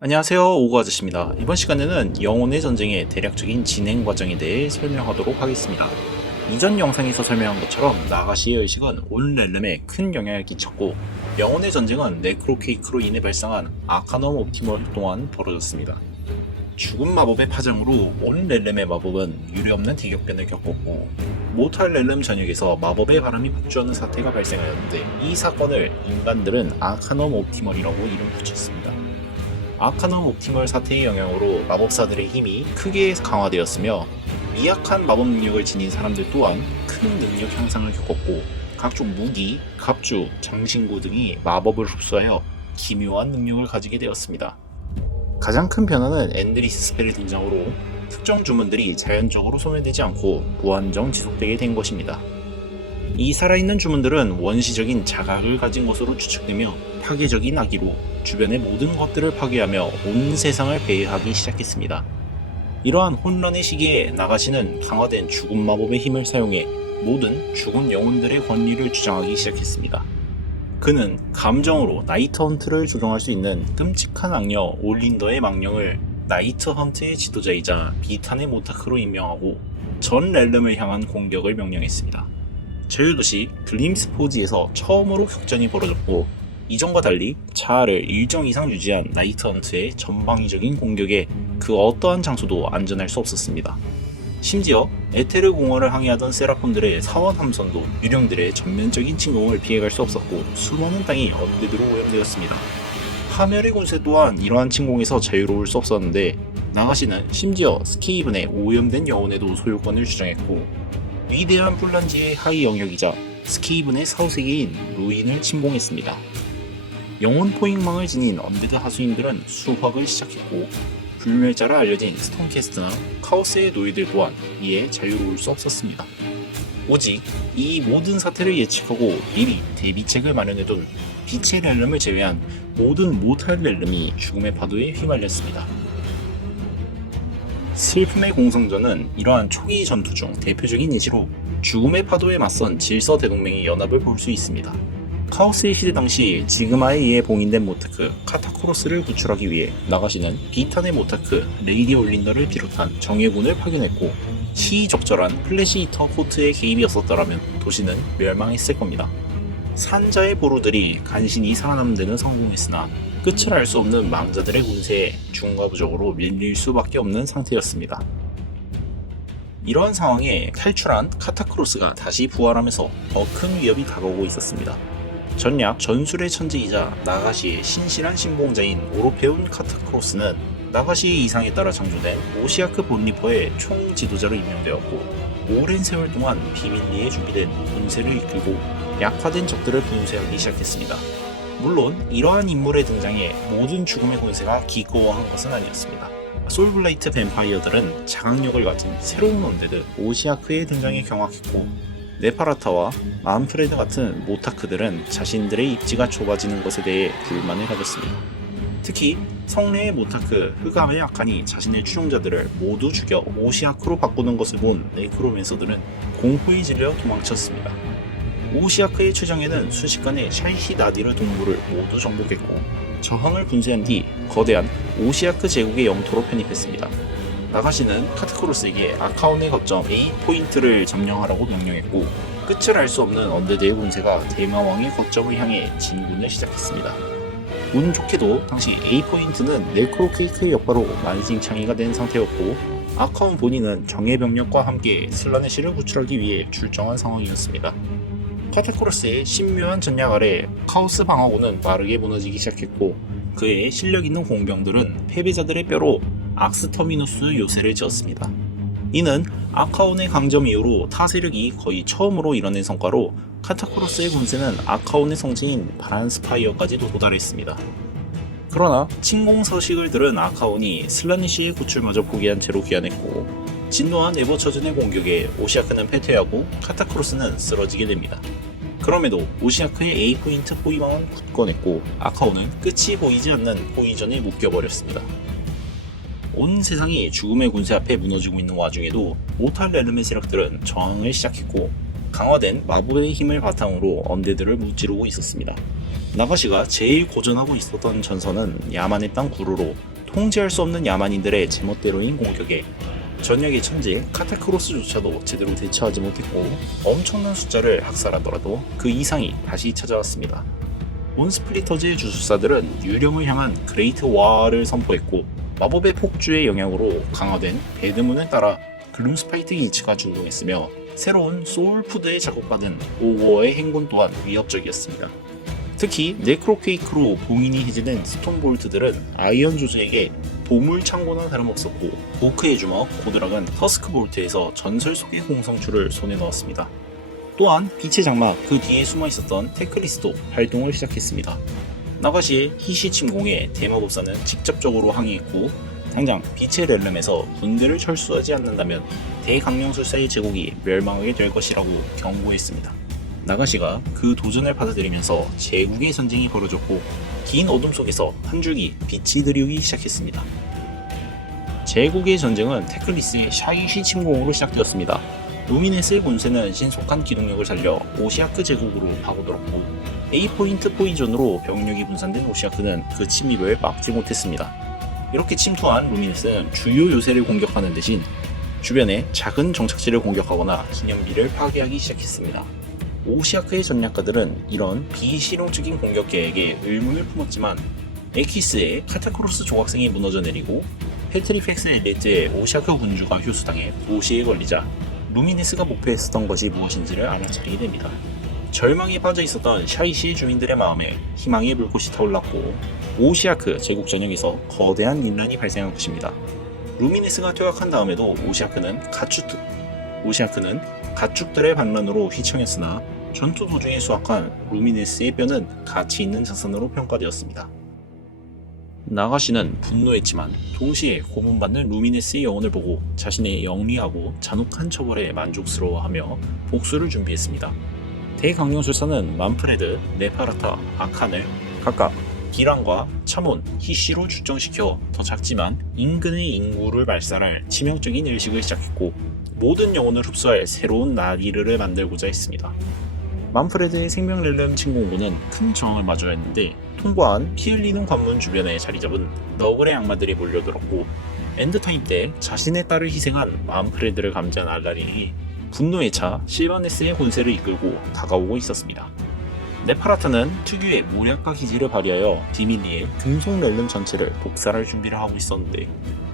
안녕하세요 오구 아저씨입니다. 이번 시간에는 영혼의 전쟁의 대략적인 진행 과정에 대해 설명하도록 하겠습니다. 이전 영상에서 설명한 것처럼 나가시의 의식은 온 렐름에 큰 영향을 끼쳤고 영혼의 전쟁은 네크로케이크로 인해 발생한 아카넘 옵티멀 동안 벌어졌습니다. 죽은 마법의 파장으로 온 렐름의 마법은 유례없는 대격변을 겪었고 모탈 렐름 전역에서 마법의 바람이 폭주하는 사태가 발생하였는데 이 사건을 인간들은 아카넘 옵티멀이라고 이름 붙였습니다. 아카넘 옵티멀 사태의 영향으로 마법사들의 힘이 크게 강화되었으며 미약한 마법 능력을 지닌 사람들 또한 큰 능력 향상을 겪었고 각종 무기, 갑주, 장신구 등이 마법을 흡수하여 기묘한 능력을 가지게 되었습니다. 가장 큰 변화는 엔드리스 스펠의 등장으로 특정 주문들이 자연적으로 소멸되지 않고 무한정 지속되게 된 것입니다. 이 살아있는 주문들은 원시적인 자각을 가진 것으로 추측되며 파괴적인 악의로 주변의 모든 것들을 파괴하며 온 세상을 배회하기 시작했습니다. 이러한 혼란의 시기에 나가시는 강화된 죽음 마법의 힘을 사용해 모든 죽은 영혼들의 권리를 주장하기 시작했습니다. 그는 감정으로 나이트 헌트를 조종할 수 있는 끔찍한 악녀 올린더의 망령을 나이트 헌트의 지도자이자 비탄의 모타크로 임명하고 전 렐름을 향한 공격을 명령했습니다. 제휴도시 글림스포지에서 처음으로 격전이 벌어졌고 이전과 달리 자아를 일정 이상 유지한 나이트 헌트의 전방위적인 공격에 그 어떠한 장소도 안전할 수 없었습니다. 심지어 에테르 공허를 항해하던 세라폰들의 사원 함선도 유령들의 전면적인 침공을 피해갈 수 없었고 수많은 땅이 언데드로 오염되었습니다. 파멸의 군세 또한 이러한 침공에서 자유로울 수 없었는데 나가시는 심지어 스케이븐의 오염된 영혼에도 소유권을 주장했고 위대한 플란지의 하위 영역이자 스케이븐의 사후세계인 루인을 침공했습니다. 영혼 포획망을 지닌 언데드 하수인들은 수확을 시작했고 불멸자라 알려진 스톤캐스트나 카오스의 노예들 또한 이에 자유로울 수 없었습니다. 오직 이 모든 사태를 예측하고 미리 대비책을 마련해둔 빛의 렐름을 제외한 모든 모탈 렐름이 죽음의 파도에 휘말렸습니다. 슬픔의 공성전은 이러한 초기 전투 중 대표적인 예시로 죽음의 파도에 맞선 질서 대동맹의 연합을 볼 수 있습니다. 카오스의 시대 당시 지그마에 의해 봉인된 모타크 카타코로스를 구출하기 위해 나가시는 비탄의 모타크 레이디 올린더를 비롯한 정예군을 파견했고 시의적절한 플래시 히터 포트의 개입이 없었더라면 도시는 멸망했을 겁니다. 산자의 보루들이 간신히 살아남는 데는 성공했으나 끝을 알 수 없는 망자들의 군세에 중과부적으로 밀릴 수밖에 없는 상태였습니다. 이러한 상황에 탈출한 카타크로스가 다시 부활하면서 더 큰 위협이 다가오고 있었습니다. 전략 전술의 천재이자 나가시의 신실한 신봉자인 오로페온 카타크로스는 나가시의 이상에 따라 창조된 오시아크 본리퍼의 총 지도자로 임명되었고 오랜 세월 동안 비밀리에 준비된 군세를 이끌고 약화된 적들을 분쇄하기 시작했습니다. 물론 이러한 인물의 등장에 모든 죽음의 권세가 기꺼워한 것은 아니었습니다. 솔블라이트 뱀파이어들은 장악력을 가진 새로운 언데드 오시아크의 등장에 경악했고 네파라타와 마음프레드 같은 모타크들은 자신들의 입지가 좁아지는 것에 대해 불만을 가졌습니다. 특히 성례의 모타크 흑암의 아칸이 자신의 추종자들을 모두 죽여 오시아크로 바꾸는 것을 본 네크로맨서들은 공포에 질려 도망쳤습니다. 오시아크의 최정예는 순식간에 샬히 나디르 동부를 모두 정복했고 저항을 분쇄한 뒤 거대한 오시아크 제국의 영토로 편입했습니다. 나가시는 카트크로스에게 아카온의 거점 A 포인트를 점령하라고 명령했고 끝을 알 수 없는 언데드의 군세가 대마왕의 거점을 향해 진군을 시작했습니다. 운 좋게도 당시 A 포인트는 넬크로케이크의 역바로 만신창이가 된 상태였고 아카온 본인은 정예 병력과 함께 슬라네시를 구출하기 위해 출정한 상황이었습니다. 카테코로스의 신묘한 전략 아래 카오스 방어구는 빠르게 무너지기 시작했고 그의 실력 있는 공병들은 패배자들의 뼈로 악스터미누스 요새를 지었습니다. 이는 아카온의 강점 이후로 타 세력이 거의 처음으로 이뤄낸 성과로 카타코로스의 군세는 아카온의 성지인 바란스파이어까지도 도달했습니다. 그러나 침공 서식을 들은 아카온이 슬라니시의 구출마저 포기한 채로 귀환했고 진노한 에버처전의 공격에 오시아크는 패퇴하고 카타크로스는 쓰러지게 됩니다. 그럼에도 오시아크의 A포인트 포위망은 굳건했고 아카오는 끝이 보이지 않는 포위전에 묶여버렸습니다. 온 세상이 죽음의 군세 앞에 무너지고 있는 와중에도 모탈 레르의 세력들은 저항을 시작했고 강화된 마법의 힘을 바탕으로 언데드를 무찌르고 있었습니다. 나가시가 제일 고전하고 있었던 전선은 야만의 땅 구루로 통제할 수 없는 야만인들의 제멋대로인 공격에 전역의 천재 카타크로스조차도 제대로 대처하지 못했고 엄청난 숫자를 학살하더라도 그 이상이 다시 찾아왔습니다. 온스플리터즈의 주술사들은 유령을 향한 그레이트 와를 선포했고 마법의 폭주의 영향으로 강화된 배드문을 따라 글룸스파이트 일치가 준동했으며 새로운 소울푸드에 작업받은 오워의 행군 또한 위협적이었습니다. 특히 네크로케이크로 봉인이 해제된 스톤볼트들은 아이언 조즈에게 보물 창고나 다름없었고 보크의 주먹 고드락은 터스크 볼트에서 전설 속의 공성추를 손에 넣었습니다. 또한 빛의 장막 그 뒤에 숨어 있었던 테크리스도 활동을 시작했습니다. 나가시의 히시 침공에 대마법사는 직접적으로 항의했고 당장 빛의 렐름에서 군대를 철수하지 않는다면 대강령술사의 제국이 멸망하게 될 것이라고 경고했습니다. 나가시가 그 도전을 받아들이면서 제국의 전쟁이 벌어졌고 긴 어둠 속에서 한 줄기 빛이 들이오기 시작했습니다. 제국의 전쟁은 테클리스의 샤이시 침공으로 시작되었습니다. 루미네스의 본세는 신속한 기동력을 살려 오시아크 제국으로 파고들었고 A포인트 포이전으로 병력이 분산된 오시아크는 그 침입을 막지 못했습니다. 이렇게 침투한 루미네스는 주요 요새를 공격하는 대신 주변의 작은 정착지를 공격하거나 기념비를 파괴하기 시작했습니다. 오시아크의 전략가들은 이런 비실용적인 공격 계획에 의문을 품었지만 에키스의 카타크로스 조각생이 무너져 내리고 페트리펙스 엘리트의 오시아크 군주가 효수당해 도시에 걸리자 루미네스가 목표했었던 것이 무엇인지를 알아차리게 됩니다. 절망에 빠져 있었던 샤이시 주민들의 마음에 희망의 불꽃이 타올랐고 오시아크 제국 전역에서 거대한 민란이 발생한 것입니다. 루미네스가 퇴각한 다음에도 오시아크는 가축 오시아크는 가축들의 반란으로 휘청였으나 전투 도중에 수확한 루미네스의 뼈는 가치 있는 자산으로 평가되었습니다. 나가시는 분노했지만 동시에 고문받는 루미네스의 영혼을 보고 자신의 영리하고 잔혹한 처벌에 만족스러워하며 복수를 준비했습니다. 대강령술사는 만프레드, 네파르타, 아칸을 각각 기란과 차몬, 히시로 출정시켜 더 작지만 인근의 인구를 말살할 치명적인 일식을 시작했고 모든 영혼을 흡수할 새로운 나디르를 만들고자 했습니다. 만프레드의 생명 렐렘 침공군은 큰 저항을 마주야 했는데 통과한 피 흘리는 관문 주변에 자리 잡은 너굴의 악마들이 몰려들었고 엔드타임 때 자신의 딸을 희생한 만프레드를 감지한 알라린이 분노에 차 실바네스의 혼세를 이끌고 다가오고 있었습니다. 네파라타는 특유의 모략과 기지를 발휘하여 디밀리의 금속 렐름 전체를 복살할 준비를 하고 있었는데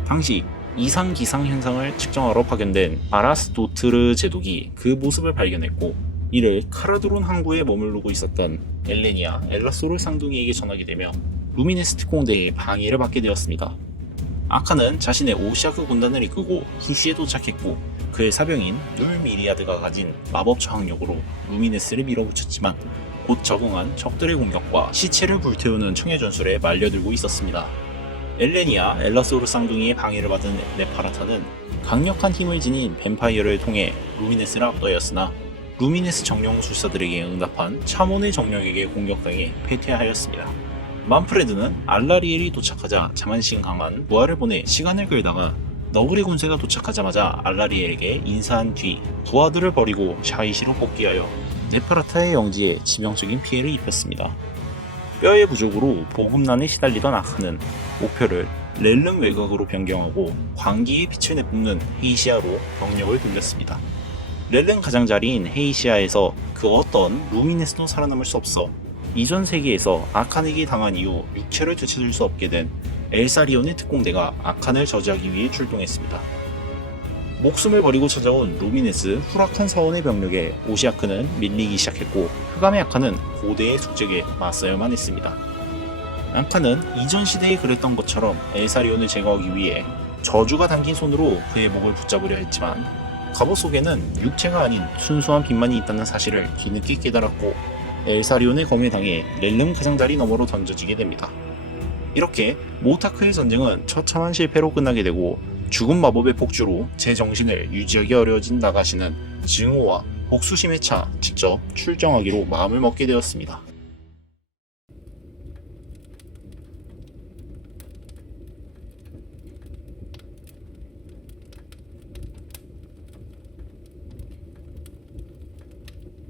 당시 이상 기상 현상을 측정하러 파견된 아라스도트르 제독이 그 모습을 발견했고 이를 카라드론 항구에 머무르고 있었던 엘레니아 엘라소르 쌍둥이에게 전하게 되며 루미네스 특공대의 방해를 받게 되었습니다. 아카는 자신의 오시아크 군단을 이끌고 히시에 도착했고 그의 사병인 눌미리아드가 가진 마법 저항력으로 루미네스를 밀어붙였지만 곧 적응한 적들의 공격과 시체를 불태우는 청해 전술에 말려들고 있었습니다. 엘레니아 엘라소르 쌍둥이의 방해를 받은 네파라타는 강력한 힘을 지닌 뱀파이어를 통해 루미네스를 압도하였으나 루미네스 정령 술사들에게 응답한 차몬의 정령에게 공격당해 패퇴하였습니다. 만프레드는 알라리엘이 도착하자 자만심 강한 부하를 보내 시간을 끌다가 너구리 군세가 도착하자마자 알라리엘에게 인사한 뒤 부하들을 버리고 샤이시로 복귀하여 네파라타의 영지에致命적인 피해를 입혔습니다. 뼈의 부족으로 보급난에 시달리던 아카는 목표를 렐름 외곽으로 변경하고 광기의 빛을 내뿜는 헤이시아로 병력을 돌렸습니다. 렐름 가장자리인 헤이시아에서 그 어떤 루미네스도 살아남을 수 없어 이전 세계에서 아칸에게 당한 이후 육체를 되찾을 수 없게 된 엘사리온의 특공대가 아칸을 저지하기 위해 출동했습니다. 목숨을 버리고 찾아온 루미네스 후락한 사원의 병력에 오시아크는 밀리기 시작했고 흑암의 아칸은 고대의 숙적에 맞서야만 했습니다. 아칸은 이전 시대에 그랬던 것처럼 엘사리온을 제거하기 위해 저주가 담긴 손으로 그의 목을 붙잡으려 했지만 갑옷 속에는 육체가 아닌 순수한 빛만이 있다는 사실을 뒤늦게 깨달았고 엘사리온의 검에 당해 렐름 가장자리 너머로 던져지게 됩니다. 이렇게 모타크의 전쟁은 처참한 실패로 끝나게 되고 죽은 마법의 폭주로 제 정신을 유지하기 어려워진 나가시는 증오와 복수심에 차 직접 출정하기로 마음을 먹게 되었습니다.